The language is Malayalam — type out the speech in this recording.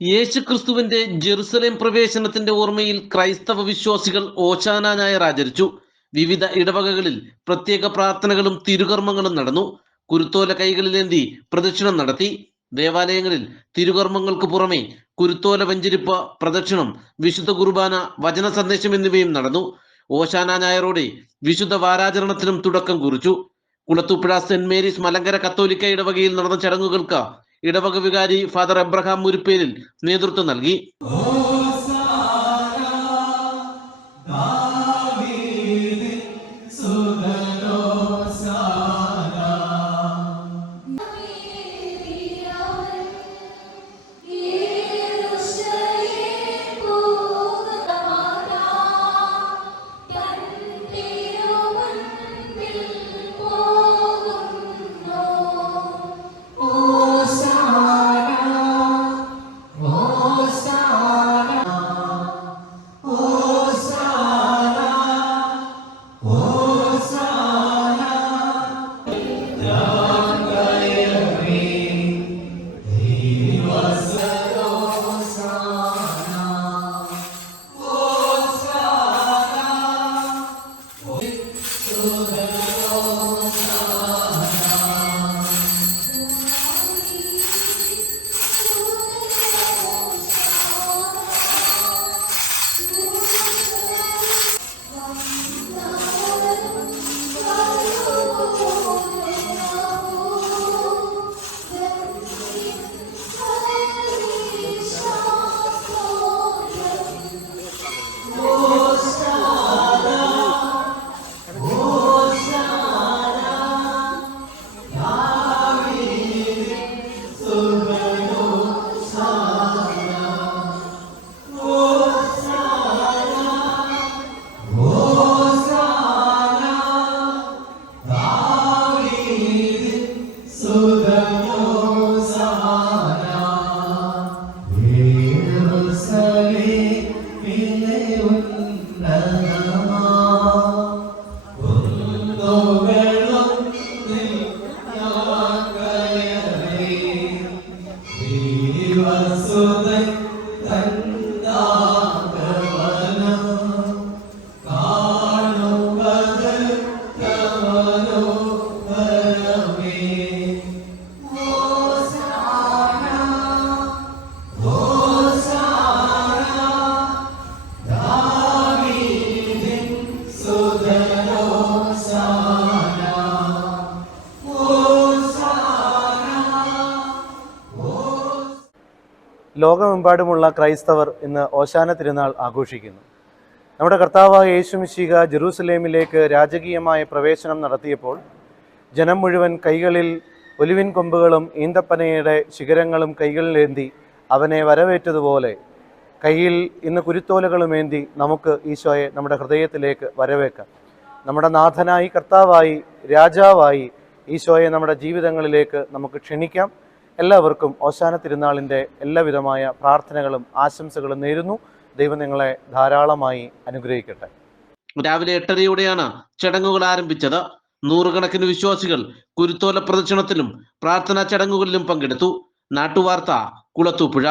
യേശുക്രിസ്തുവിന്റെ ജെറുസലേം പ്രവേശനത്തിന്റെ ഓർമ്മയിൽ ക്രൈസ്തവ വിശ്വാസികൾ ഓശാന ഞായർ ആചരിച്ചു. വിവിധ ഇടവകകളിൽ പ്രത്യേക പ്രാർത്ഥനകളും തിരുകർമ്മങ്ങളും നടന്നു. കുരുത്തോല കൈകളിലേന്തി പ്രദക്ഷിണം നടത്തി. ദേവാലയങ്ങളിൽ തിരുകർമ്മങ്ങൾക്ക് പുറമെ കുരുത്തോല വഞ്ചിരിപ്പ് പ്രദക്ഷിണം വിശുദ്ധ കുർബാന വചന സന്ദേശം എന്നിവയും നടന്നു. ഓശാന ഞായറോടെ വിശുദ്ധ വാരാചരണത്തിനും തുടക്കം കുറിച്ചു. കുളത്തൂപ്പുഴ സെന്റ് മേരീസ് മലങ്കര കത്തോലിക്ക ഇടവകയിൽ നടന്ന ചടങ്ങുകൾക്ക് ഇടവക വികാരി ഫാദർ എബ്രഹാം മുരിപ്പേലിൽ നേതൃത്വം നൽകി. 나 জনতায় ലോകമെമ്പാടുമുള്ള ക്രൈസ്തവർ ഇന്ന് ഓശാന തിരുനാൾ ആഘോഷിക്കുന്നു. നമ്മുടെ കർത്താവായ യേശു മിശിക ജെറൂസലേമിലേക്ക് രാജകീയമായ പ്രവേശനം നടത്തിയപ്പോൾ ജനം മുഴുവൻ കൈകളിൽ ഒലിവിൻ കൊമ്പുകളും ഈന്തപ്പനയുടെ ശിഖരങ്ങളും കൈകളിലേന്തി അവനെ വരവേറ്റതുപോലെ കയ്യിൽ ഇന്ന് കുരുത്തോലകളുമേന്തി നമുക്ക് ഈശോയെ നമ്മുടെ ഹൃദയത്തിലേക്ക് വരവേക്കാം. നമ്മുടെ നാഥനായി കർത്താവായി രാജാവായി ഈശോയെ നമ്മുടെ ജീവിതങ്ങളിലേക്ക് നമുക്ക് ക്ഷണിക്കാം. എല്ലാവർക്കും ഓശാന തിരുനാളിന്റെ എല്ലാവിധമായ പ്രാർത്ഥനകളും ആശംസകളും നേരുന്നു. ദൈവം നിങ്ങളെ ധാരാളമായി അനുഗ്രഹിക്കട്ടെ. രാവിലെ എട്ടരയോടെയാണ് ചടങ്ങുകൾ ആരംഭിച്ചത്. നൂറുകണക്കിന് വിശ്വാസികൾ കുരുത്തോല പ്രദക്ഷിണത്തിലും പ്രാർത്ഥനാ ചടങ്ങുകളിലും പങ്കെടുത്തു. നാട്ടുവാർത്ത കുളത്തൂപ്പുഴ.